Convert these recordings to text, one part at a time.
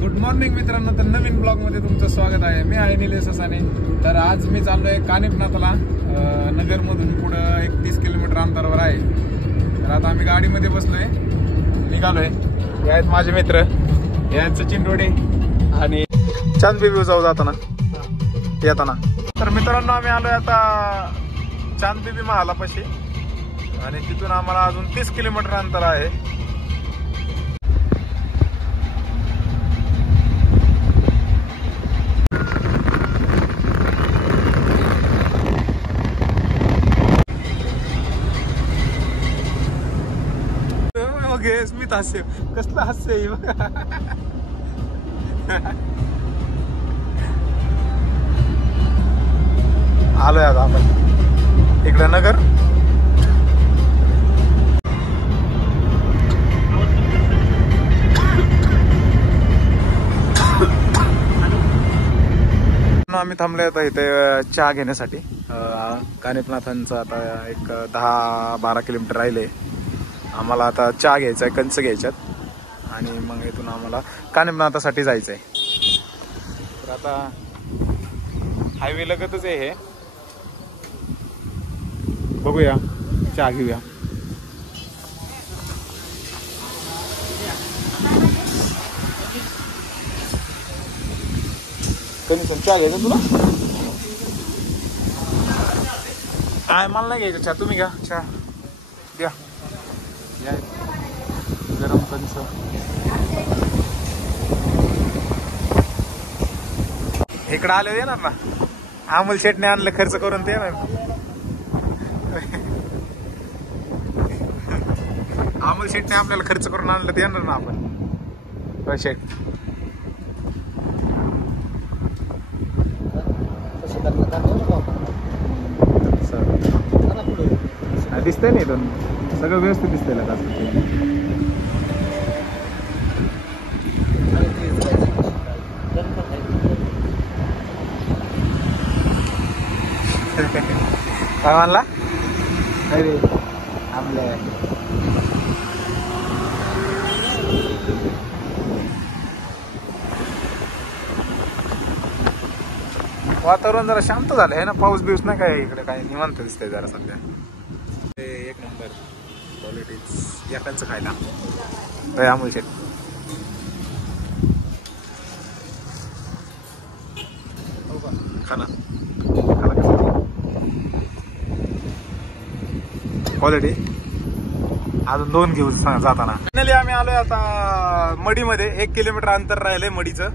Good morning मित्रांनो, तर नवीन blog मध्ये तुमचं स्वागत आहे। मी आहे निलेश ससाने। तर आज मी चाललोय कानिफनाथला, नगर मधून पुढे 31 किलोमीटर अंतरावर आहे। तर आता आम्ही गाडीमध्ये बसलोय, निघालोय। हे आहेत माझे मित्र, हे आहेत सचिन रोडे आणि चांद बेबी जाऊ जाताना येताना। तर मित्रांनो आम्ही आलोय आता चांद बेबी महालापाशी आणि तिथून आम्हाला अजून 30 किलोमीटर अंतर आहे। स्मित हास्य, कसलं हास्य आहे बघा। आलोय आता आपण इकडे नगर। आम्ही थांबलोय आता इथे चहा घेण्यासाठी। कानिफनाथांचं आता एक 10-12 किलोमीटर राहिले। आम्हाला आता चहा घ्यायचा आहे, कंच घ्यायच्यात आणि मग इथून आम्हाला कानिफनाथासाठी जायचंय। तर आता हायवे लगतच आहे हे, बघूया चहा घेऊया। कनिष्ठ चहा घ्यायचा तुला? काय मला नाही घ्यायचं चहा, तुम्ही घ्या चहा द्या। गरम कंच इकडं आले येणार ना, अमोल शेटने आणलं खर्च करून ते येणार। अमोल शेटने आपल्याला खर्च करून आणलं ते येणार ना आपण। शेट दिसतंय नाही, दोन सगळं व्यवस्थित दिसतंय ना। काय म्हणला? अरे आमले वातावरण जरा शांत झालं आहे ना, पाऊस बिऊस नाही काय इकडे, काय निवांत दिसतंय जरा सध्या। एक नंबर क्वालिटीज याकांचं खायला अमोल शेट। खाना क्वालिटी अजून 2 घेऊ जाताना। फायनली आम्ही आलोय आता मडीमध्ये, 1 किलोमीटर अंतर राहिलंय मडीचं।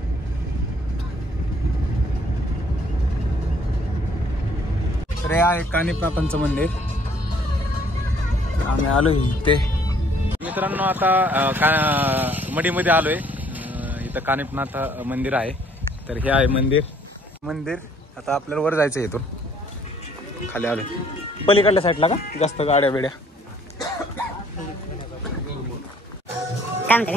तर हे आहे कानिफनाथांचं मंदिर, आम्ही आलोय ते मित्रांनो। आता मडीमध्ये आलोय, इथं कानिफनाथ मंदिर आहे। तर हे आहे मंदिर। आता आपल्याला वर जायचं इथून, खाली आलोय पलीकडल्या साईडला का जास्त गाड्या बिड्या काय म्हणते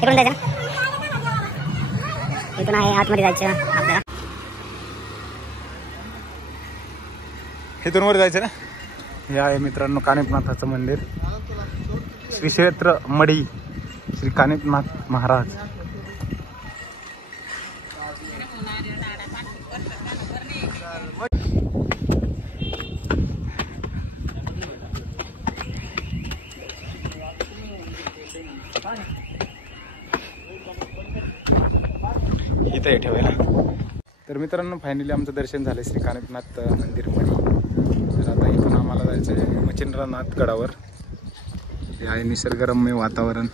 इकडून जायचं ना, इथून आहे आतमध्ये जायचं आपल्याला, इथून वर जायचं ना। हे आहे मित्रांनो कानिफनाथाचं मंदिर, श्री क्षेत्र मडी श्री कानिफनाथ महाराज। इथे ठेवायला। तर मित्रांनो फायनली आमचं दर्शन झालं श्री कानिफनाथ मंदिर मध्ये। तर आता इथून आम्हाला जायचं आहे मच्छिंद्रनाथ गडावर। हे आहे निसर्गरम्य वातावरण,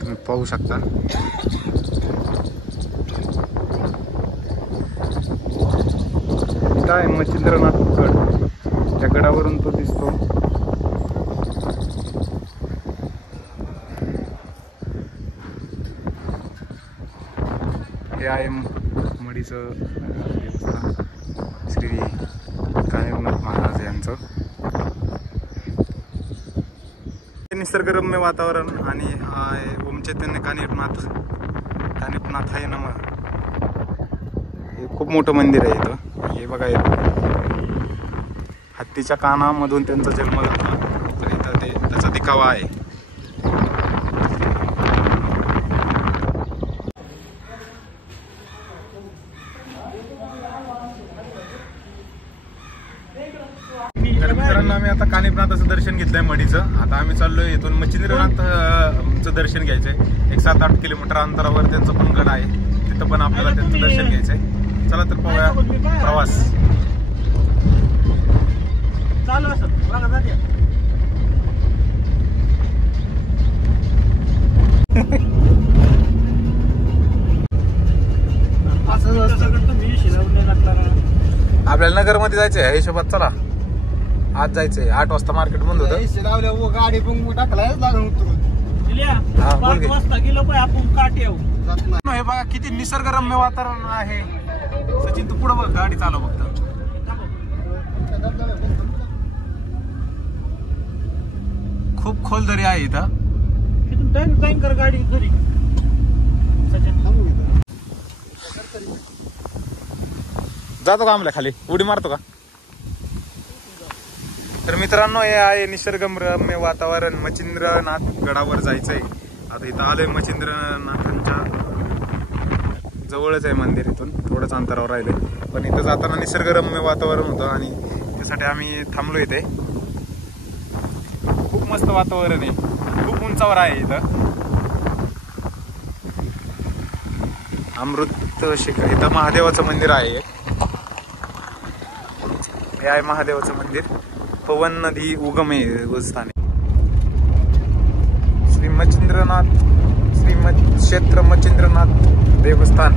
तुम्ही पाहू शकता। इथं आहे मच्छिंद्रनाथ गड, त्या गडावरून तो दिसतो। हे आहे मडीचं देवस्थान श्री कानिफनाथ महाराज यांचं। निसर्गरम्य वातावरण आणि ओम चैतन्य कानिफनाथ आहे नमः। हे खूप मोठं मंदिर आहे इथं। हे बघा हत्तीच्या कानामधून त्यांचा जन्म झाला, तर इथं त्याचा दिखावा आहे. तर मित्रांनो आम्ही आता कानिफनाथाचं दर्शन घेतलंय मढीचं. आता आम्ही चाललोय इथून मच्छिंद्रनाथचं दर्शन घ्यायचंय. 7-8 किलोमीटर अंतरावर त्यांचं पण गड आहे, तिथं पण आपल्याला त्यांचं दर्शन घ्यायचंय. चला तर पाहूया प्रवास. चालू असं बघा जाते. आपल्याला नगरमध्ये जायचंय ह्या हिशोबात. चला आज जायचंय. 8 वाजता मार्केट बंद होतं. गाडी पण टाकलाय लागून वाजता गेलो पाय आपण काट येऊ. हे बघा किती निसर्गरम्य वातावरण आहे. सचिन तू पुढे बघ, गाडी चालव फक्त. खूप खोल दरी आहे इथं. तिथून टाइम कर गाडी घरी. जातो का आम्हाला खाली उडी मारतो का? तर मित्रांनो हे आहे निसर्गरम्य वातावरण. मच्छिंद्रनाथ गडावर जायचंय. आता इथं आलोय. मच्छिंद्रनाथांच्या जवळच आहे मंदिर, इथून थोडंच अंतरावर राहिलंय. पण इथं जाताना निसर्गरम्य वातावरण होतं आणि त्यासाठी आम्ही थांबलो इथे. खूप मस्त वातावरण आहे. खूप उंचावर आहे इथं. अमृत शिखर. इथं महादेवाचं मंदिर आहे. हे आहे महादेवाचं मंदिर. पवन नदी उगम स्थान आहे. श्री क्षेत्र मच्छिंद्रनाथ देवस्थान.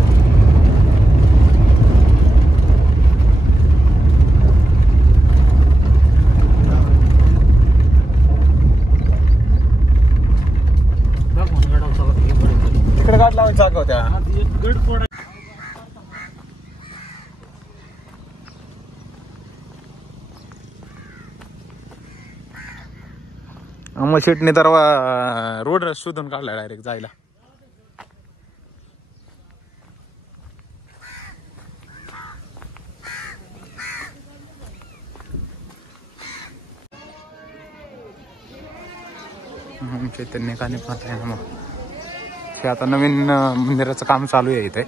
तिकडे गाठ लावायची जागा होत्या. अमोल शेटने तर रोड शोधून काढला डायरेक्ट जायला. चैतन्य कानिफनाथ आहे ना. हे आता नवीन मंदिराचं काम चालू आहे इथे.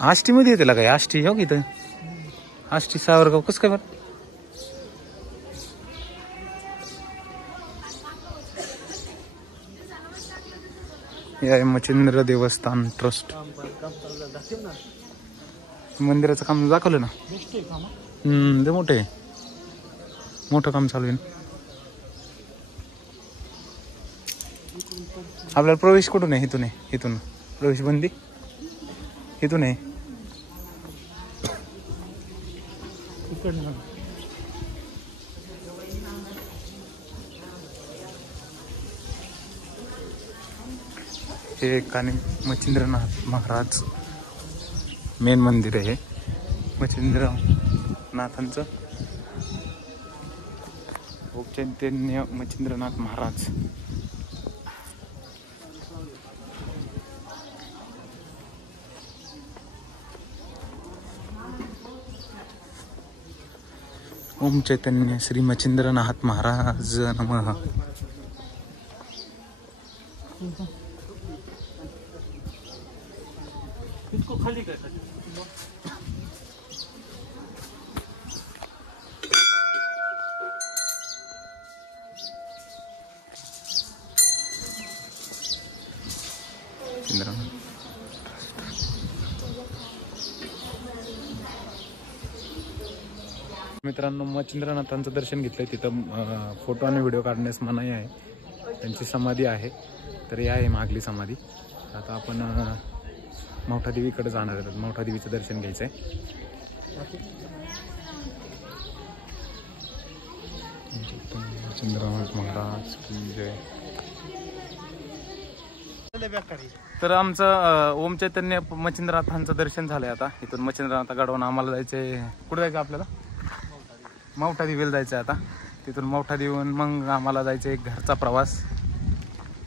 आष्टी मध्ये येते काय? आष्टी हो इथं. आष्टी सावरगाव कसं काय बरं? हे आहे मच्छिंद्र देवस्थान ट्रस्ट. मंदिराचं काम दाखवलं ना. ते मोठं काम चालू आहे. आपल्याला प्रवेश कुठून आहे? इथून आहे. इथून प्रवेश बंदी इथून आहे. हे मच्छिंद्रनाथ महाराज मेन मंदिर आहे. मच्छिंद्रनाथांचं चैतन्य मच्छिंद्रनाथ महाराज. ओम चैतन्य श्री मच्छिंद्रनाथ महाराज नमः. इसको खाली कर. मित्रांनो मच्छिंद्रनाथांचं दर्शन घेतलंय. तिथं फोटो आणि व्हिडिओ काढण्यास मनाई आहे. त्यांची समाधी आहे. तर ही आहे महागली समाधी. आता आपण मोठा देवीकडे जाणार आहेत. मोठा देवीचं दर्शन घ्यायचंय. मच्छिंद्रनाथ महाराज की जय. तर आमचं ओम चैतन्य मच्छिंद्रनाथांचं दर्शन झालंय. आता इथून मच्छिंद्रनाथ गडावरून आम्हाला जायचंय. कुठे जायचं आपल्याला? मावठा देवीला जायचं. आता तिथून मावठा देऊन मग आम्हाला जायचं एक घरचा प्रवास.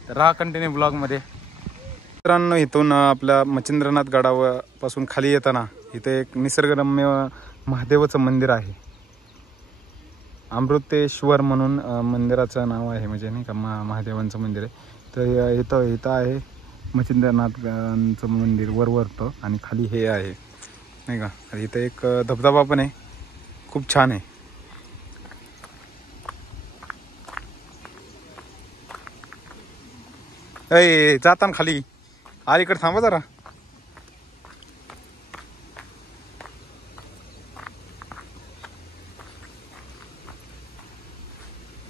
तर राहा कंटिन्यू ब्लॉगमध्ये. मित्रांनो, इथून आपल्या मच्छिंद्रनाथ गडापासून खाली येताना इथे एक निसर्गरम्य महादेवाचं मंदिर आहे. अमृतेश्वर म्हणून मंदिराचं नाव आहे, म्हणजे नाही का महादेवांचं मंदिर आहे. तर इथं आहे मच्छिंद्रनाथांचं मंदिर वरतं आणि खाली हे आहे नाही का. इथं एक धबधबा पण आहे, खूप छान आहे. अय जाताना खाली अलीकडे थांबा जरा.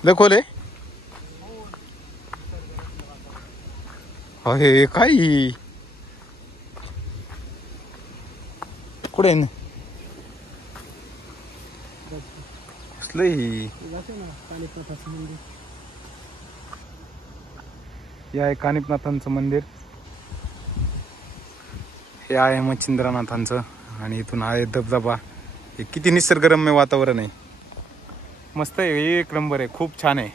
खोले अहे काय कुठे हे आहे कानिपनाथांचं मंदिर. हे आहे मच्छिंद्रनाथांचं आणि इथून आहे धबधबा. हे किती निसर्गरम्य वातावरण आहे, मस्त आहे, एक नंबर आहे, खूप छान आहे.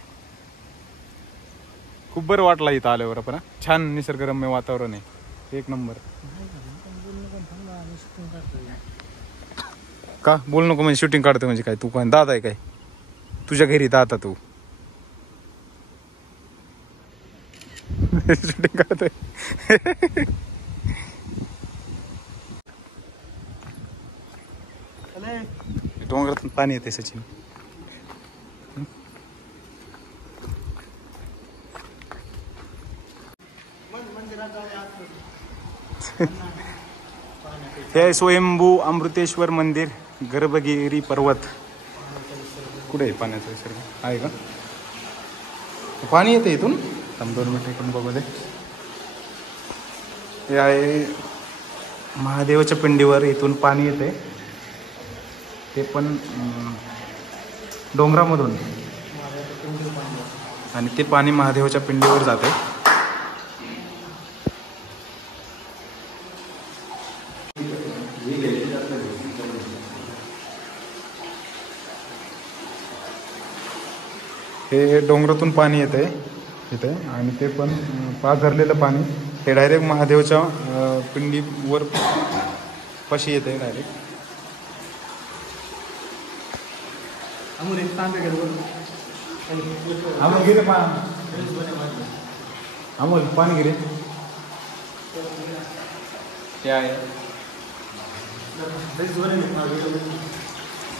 खूप बरं वाटलं इथं आल्यावर. पण छान निसर्गरम्य वातावरण आहे, एक नंबर. का बोल नको म्हणजे शूटिंग काढतो म्हणजे काय? तू काय दादा आहे काय? तुझ्या घरी दादा तू शूटिंग काढतोय. डोंगरातून पाणी येते सचिन. हे स्वयंभू अमृतेश्वर मंदिर, गर्भगिरी पर्वत. कुठे आहे पाण्याचा विसर्ग आहे का? पाणी येते इथून. 2 मिनिटं इकडून बघू दे. हे आहे महादेवाच्या पिंडीवर, इथून पाणी येते, ते पण डोंगरामधून, आणि ते पाणी महादेवाच्या पिंडीवर जाते. हे डोंगरातून पाणी येते इथे, आणि ते पण पाझरलेलं पाणी हे डायरेक्ट महादेवाच्या पिंडीवर पाशी येते डायरेक्ट. अमोल गिरे अमोल पाणी गिरे ते आहे.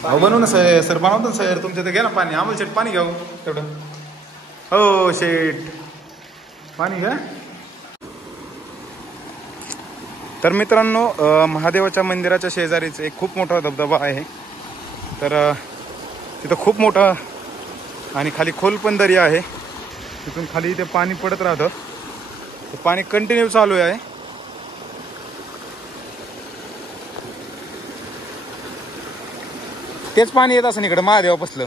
बनवू ना सर, बनवतो ना सर. तुमच्या तर घ्या ना पाणी. अमोल शेट पाणी घ्या तेवढं. हो शेट पाणी घ्या. तर मित्रांनो, महादेवाच्या मंदिराच्या शेजारीच एक खूप मोठा धबधबा आहे. तर तिथं खूप मोठा आणि खाली खोल पण दरी आहे. तिथून खाली इथे पाणी पडत राहतं. पाणी कंटिन्यू चालू आहे. तेच पाणी येत असं इकडे महादेवापासलं.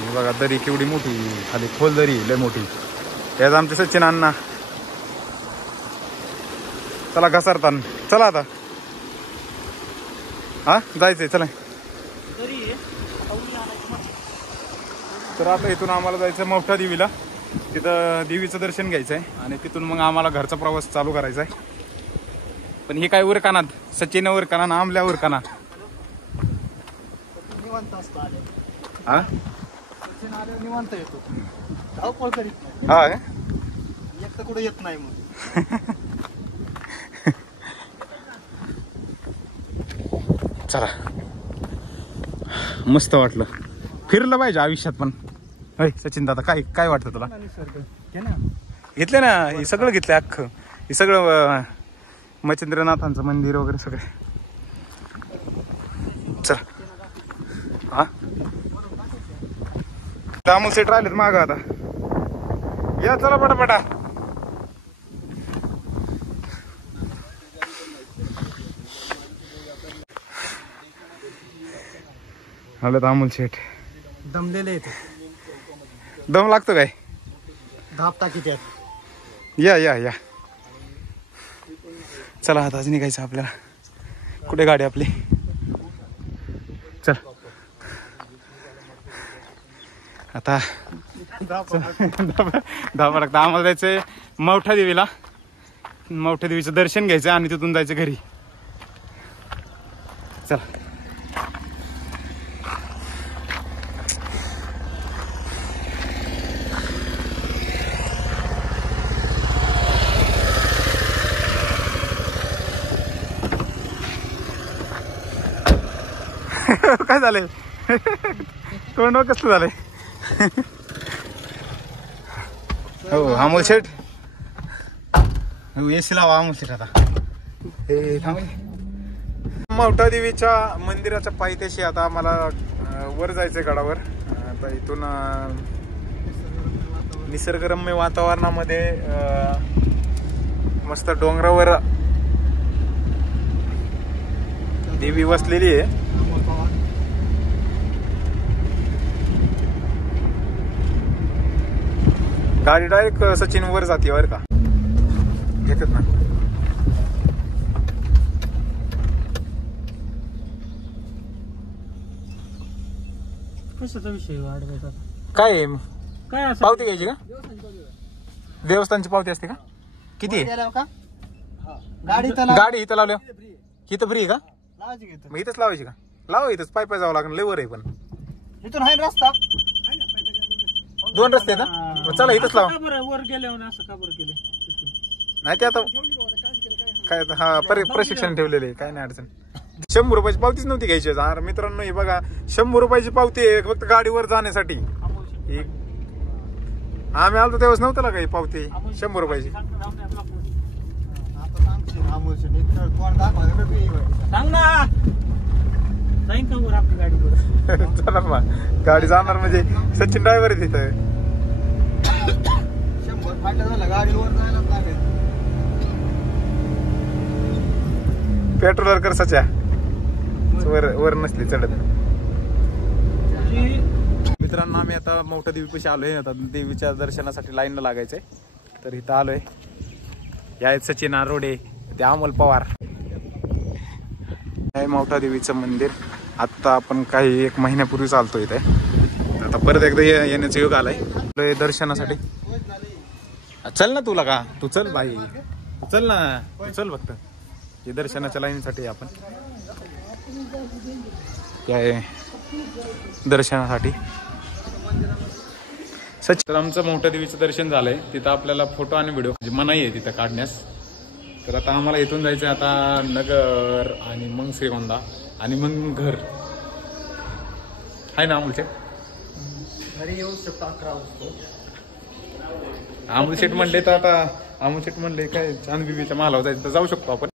हे बघा दरी केवढी मोठी, खाली खोल दरी लय मोठी. याच आमचे सचिन अण्णा. चला घसरतान, चला आता. हा जायचंय, चला. तर आता इथून आम्हाला जायचं मोठ्या देवीला. तिथं देवीचं दर्शन घ्यायचं आहे आणि तिथून मग आम्हाला घरचा प्रवास चालू करायचा आहे. पण हे काय उरकानात, सचिन उरकाना ना आमल्या उरकाना. हा निवांत येतो, धावपळ करीत नाही. हा एक तर कुठे येत नाही मग. चला, मस्त वाटलं. फिरलं पाहिजे आयुष्यात पण. सचिन दादा काय काय वाटतं तुला? घेतले ना, हे सगळं घेतलंय अख्खं. हे सगळं मच्छिंद्रनाथांचं मंदिर वगैरे सगळे. चला. हा अमोल सेट राहिलेत माग आता. या चला पटापटा. आलं अमोल शेठ. दमलेले येते. दम लागतो काय? धाप टाकी त्यात. या या या. चला आता निघायचं आपल्याला. कुठे गाडी आपली? चल. आता धावा लागतं आम्हाला जायचंय मौठा देवीला. मौठा देवीचं दर्शन घ्यायचं आणि तिथून जायचं घरी. चला काय झालंय तोंड कसं झालंय. हो अमोल शेठ एसी लावा अमोल शेठ. आता मौठा देवीच्या मंदिराच्या पायथ्याशी आता आम्हाला वर जायचंय गडावर. आता इथून निसर्गरम्य वातावरणामध्ये मस्त डोंगरावर देवी वसलेली आहे. गाडी डायरेक्ट सचिन वर जाते वर का येतात ना. कशाचा विषय वाढवायचा काय काय पावती घ्यायची का? देवस्थानची पावती असते का? किती आहे? गाडी इथं लावल्या इथं फ्री आहे का? मग इथंच लावायची का? लावा इथंच पाय पाय जावं लागेल. लय वर आहे पण इथून आहे रस्ता. 2 रस्ते आहेत ना. चला इथंच लावा. वर गेल्यावर असं का बरं केलं नाही ते आता काय हा प्रशिक्षण ठेवलेले काय नाही अडचण. 100 रुपयाची पावतीच नव्हती घ्यायची. अरे मित्रांनो हे बघा 100 रुपयाची पावती आहे फक्त गाडीवर जाण्यासाठी. आम्ही आलो तेव्हाच नव्हतं ना काही पावती 100 रुपयाची. सांग ना जाईन का वर आपली गाडीवर. चला मग गाडी जाणार म्हणजे सचिन ड्रायव्हर आहे तिथं. 100 फाटलं झालं गाडीवर जायला लागेल. पेट्रोलर कर सच्या वर नसली चढत. मित्रांनो आम्ही आता मौठा देवीपाशी आलोय. आता देवीच्या दर्शनासाठी लाईनला लागायचंय. तर इथं आलोय. या आहेत सचिन आरोडे ते अमोल पवार. मौठा देवीचं मंदिर आता आपण काही 1 महिन्यापूर्वी चालतो इथे. आता परत एकदा येण्याचा योग आलाय दर्शनासाठी. चल ना तुला का तू चल बाई तू चल ना तू चल फक्त. हे दर्शनाच्या लाईनसाठी आपण काय दर्शनासाठी सचिन. आमचं मौठा देवीचं दर्शन झालंय. तिथं आपल्याला फोटो आणि व्हिडिओ म्हणजे मनाई आहे तिथं काढण्यास. तर आता आम्हाला इथून जायचं आता नगर आणि मग श्रीगोंदा आणि मग घर आहे ना अमोल शेठ. घरी येऊ शकतो 11 वाजता. अमोल शेठ म्हणले तर आता अमोल शेठ म्हणले काय चांदबिबीच्या महालावर जायचं तर जाऊ शकतो आपण.